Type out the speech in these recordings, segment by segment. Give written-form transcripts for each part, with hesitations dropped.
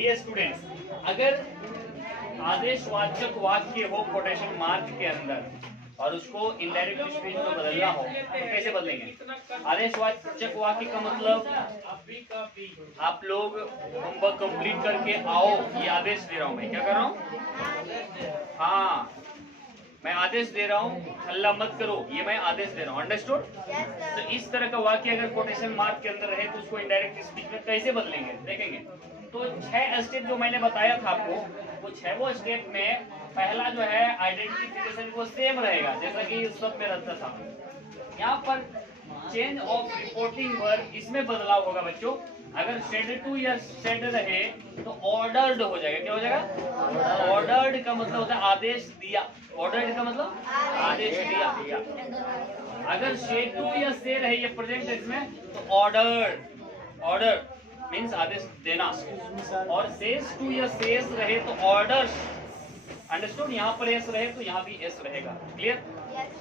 Dear students, अगर आदेशवाचक वाक्य हो कोटेशन मार्क के अंदर और उसको इनडायरेक्ट स्पीच में बदलना हो तो कैसे बदलेंगे? आदेशवाचक वाक्य का मतलब आप लोग होमवर्क कंप्लीट करके आओ, ये आदेश दे रहा हूं मैं। क्या कर रहा हूं? हाँ, मैं आदेश दे रहा हूँ, हल्ला मत करो, ये मैं आदेश दे रहा हूँ। अंडरस्टूड? तो इस तरह का वाक्य अगर कोटेशन मार्क के अंदर रहे तो उसको इनडायरेक्ट स्पीच में कैसे बदलेंगे देखेंगे। तो 6 स्टेप जो मैंने बताया था आपको, वो 6 स्टेप में पहला जो है आइडेंटिफिकेशन वो सेम रहेगा जैसा कि सब में रहता था। यहाँ पर चेंज ऑफ रिपोर्टिंग वर्ब, इसमें बदलाव होगा बच्चों। अगर शेडेड टू या शेड रहे तो ऑर्डर्ड हो जाएगा। क्या हो जाएगा? ऑर्डर्ड का मतलब होता है आदेश दिया। ऑर्डर्ड का मतलब आदेश दिया। अगर शेड टू या से रहे ये प्रेजेंट टेंस में तो ऑर्डर्ड। ऑर्डर मीन्स आदेश देना। और सेस टू या सेस रहे तो ऑर्डर्स। अंडरस्टूड? यहाँ पर एस रहे तो यहाँ भी एस रहेगा। क्लियर?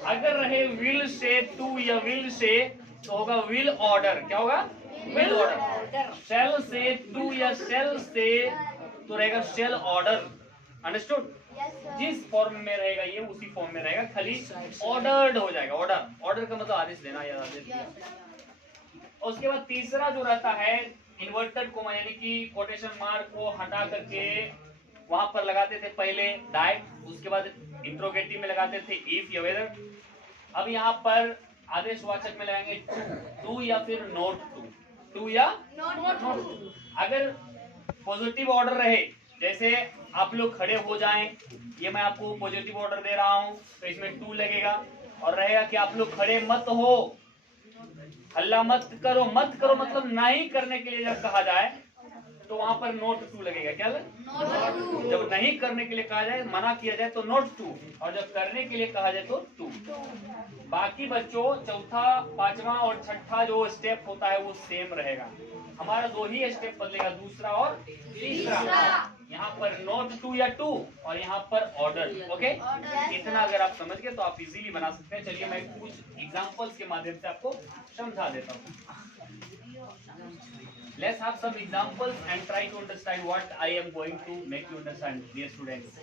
अगर रहे विल से टू या विल से तो होगा विल ऑर्डर। क्या होगा? Will order. शेल से टू या शेल से तो रहेगा शेल ऑर्डर। अंडरस्टूड? जिस फॉर्म में रहेगा ये उसी फॉर्म में रहेगा, खाली ऑर्डर्ड हो जाएगा। ऑर्डर, ऑर्डर का मतलब आदेश देना या आदेश दिया। और उसके बाद तीसरा जो रहता है इन्वर्टेड कोमा, यानी कि कोटेशन मार्क को हटा करके वहां पर लगाते थे पहले दैट, उसके बाद इंट्रोगेटिव में लगाते थे इफ या वेदर। अब यहाँ पर आदेशवाचक में लगाएंगे टू या फिर नॉट टू। टू या नॉट टू। अगर पॉजिटिव ऑर्डर रहे, जैसे आप लोग खड़े हो जाएं, ये मैं आपको पॉजिटिव ऑर्डर दे रहा हूं तो इसमें टू लगेगा। और रहेगा कि आप लोग खड़े मत हो, हल्ला मत करो। मत करो मतलब नहीं करने के लिए जब कहा जाए तो वहां पर नोट टू लगेगा। क्या लगे? जब नहीं करने के लिए कहा जाए, मना किया जाए तो नोट टू, और जब करने के लिए कहा जाए तो टू। बाकी बच्चों चौथा, पांचवा और छठा जो स्टेप होता है वो सेम रहेगा। हमारा 2 ही स्टेप बदलेगा, दूसरा और तीसरा। यहाँ पर नोट टू या टू और यहाँ पर ऑर्डर। ओके, इतना अगर आप समझ गए तो आप इजीली बना सकते हैं। चलिए मैं कुछ एग्जांपल्स के माध्यम से आपको समझा देता हूँ। Let's have some examples and try to understand what I am going to make you understand, dear students.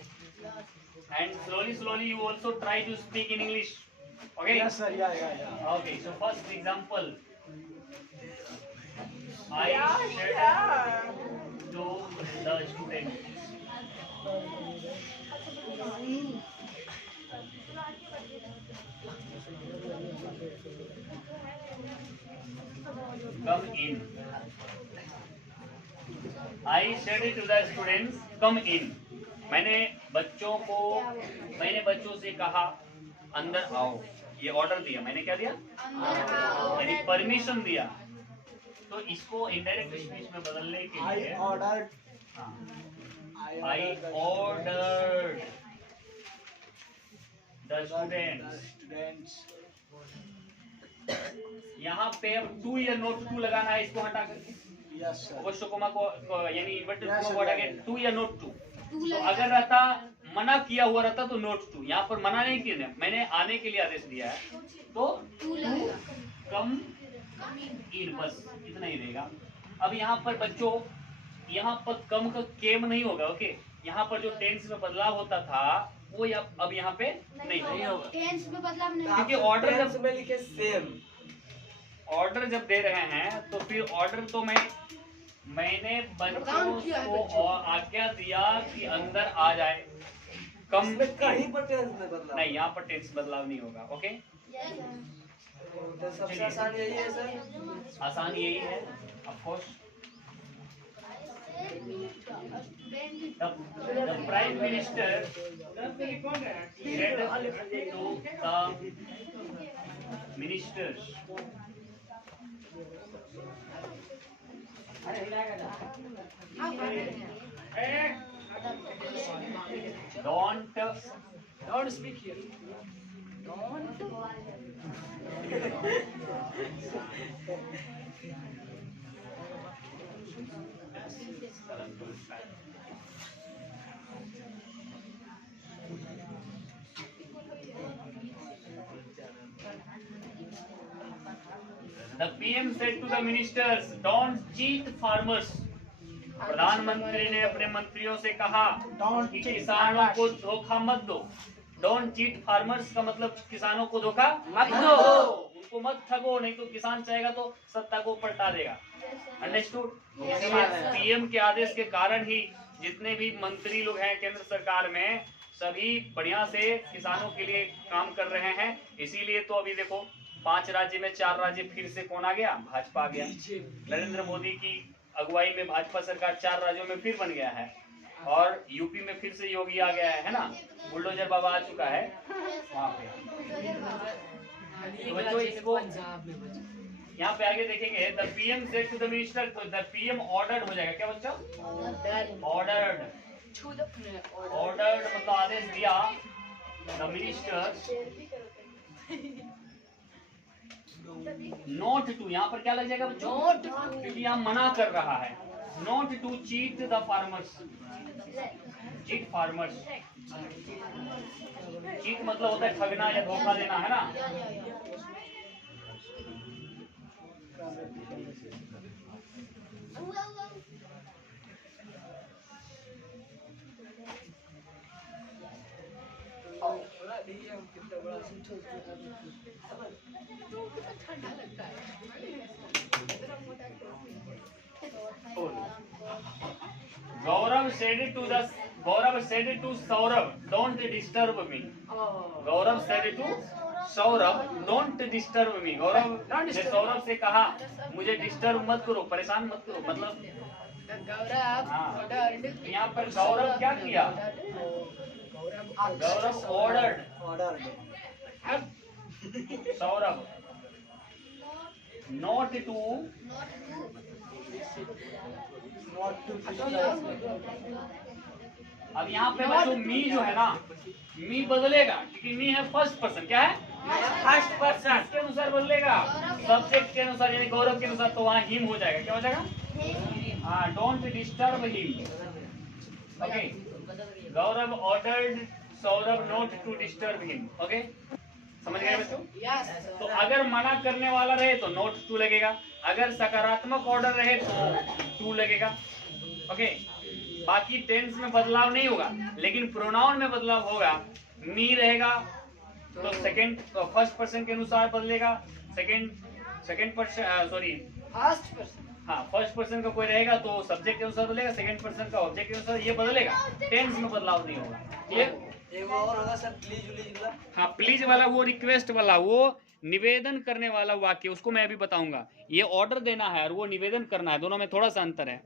And slowly you also try to speak in English. Okay? Yes sir, yeah. Okay, so first example. I said to the student. Come in. I said to the students, come in. मैंने बच्चों से कहा अंदर आओ। ये order दिया मैंने। क्या दिया? यानी परमिशन दिया। तो इसको इनडायरेक्ट स्पीच में बदलने के लिए I ordered the students। यहाँ पे अब टू या नोट टू लगाना है, इसको हटा करके अवश्य कोमा को यानी इन्वर्टेड कोमा को हटा के टू या नोट टू। तो अगर रहता मना किया हुआ रहता तो नोट टू। यहाँ पर मना नहीं किया, मैंने आने के लिए आदेश दिया है तो टू कम इन, बस इतना ही रहेगा। अब यहाँ पर बच्चों, यहाँ पर कम का केम नहीं होगा। ओके, यहाँ पर जो टेंस में बदलाव होता था वो अब यहाँ पे नहीं होगा। टेंस में बदलाव नहीं, क्योंकि ऑर्डर जब में लिखे सेम, ऑर्डर जब दे रहे हैं तो फिर ऑर्डर तो मैंने बच्चों को आज्ञा दिया कि अंदर आ जाए। कम कहीं पर टेंस में बदलाव नहीं, यहाँ पर टेंस बदलाव नहीं होगा। ओके, तो सबसे आसान यही है सर। आसान यही है of course. The Prime Minister said to the ministers, don't speak here. The PM said to the ministers, don't cheat farmers. प्रधानमंत्री ने अपने मंत्रियों से कहा कि किसानों को धोखा मत दो। डोंट चीट फार्मर्स का मतलब किसानों को धोखा मत दो, उनको मत ठगो, नहीं तो किसान चाहेगा तो सत्ता को पलटा देगा। अंडरस्टूड? पीएम के आदेश के कारण ही जितने भी मंत्री लोग हैं केंद्र सरकार में, सभी बढ़िया से किसानों के लिए काम कर रहे हैं। इसीलिए तो अभी देखो 5 राज्य में 4 राज्य फिर से कौन आ गया? भाजपा आ गया। नरेंद्र मोदी की अगुवाई में भाजपा सरकार 4 राज्यों में फिर बन गया है, और यूपी में फिर से योगी आ गया है ना, बुलडोजर बाबा आ चुका है वहाँ पे। तो बच्चों इसको यहाँ पे आगे देखेंगे, the PM said to the minister, तो द पीएम ऑर्डर्ड हो जाएगा। क्या बच्चों? ऑर्डर्ड। ऑर्डर्ड मतलब आदेश दिया। द मिनिस्टर नोट टू, यहाँ पर क्या लग जाएगा बच्चों? क्योंकि यहाँ मना कर रहा है। Not to cheat the farmers. Cheat farmers, cheat मतलब होता है ठगना या धोखा देना, है ना। गौरव said to Saurabh, don't disturb me. Gaurav said to Saurabh, don't disturb me. गौरव ने सौरभ से कहा मुझे डिस्टर्ब मत करो, परेशान मत करो। मतलब यहाँ पर गौरव क्या किया? गौरव ऑर्डर्ड सौरभ नॉट टू अब यहाँ पे बच्चों मी जो है ना, मी बदलेगा क्योंकि मी है फर्स्ट पर्सन। क्या है? फर्स्ट पर्सन के अनुसार बदलेगा, सब्जेक्ट के अनुसार, यानी गौरव के अनुसार, तो वहाँ हिम हो जाएगा। क्या हो जाएगा? हाँ, don't disturb him. Okay, Gaurav ordered Saurabh not to disturb him. Okay, समझ गए बच्चों? तो अगर मना करने वाला रहे तो नोट 2 लगेगा, अगर सकारात्मक ऑर्डर रहे तो 2 लगेगा। ओके, बाकी टेंस में बदलाव नहीं होगा, लेकिन प्रोनाउन में बदलाव होगा। मी रहेगा तो फर्स्ट पर्सन के अनुसार बदलेगा, second person sorry first person का कोई रहेगा तो सब्जेक्ट के अनुसार बदलेगा, सेकंड पर्सन का ऑब्जेक्ट के अनुसार, ये बदलेगा। टेंस में बदलाव नहीं होगा। क्लियर? एक और होगा सर, प्लीज वाला। हाँ, प्लीज वाला वो रिक्वेस्ट वाला, वो निवेदन करने वाला वाक्य, उसको मैं अभी बताऊंगा। ये ऑर्डर देना है और वो निवेदन करना है, दोनों में थोड़ा सा अंतर है।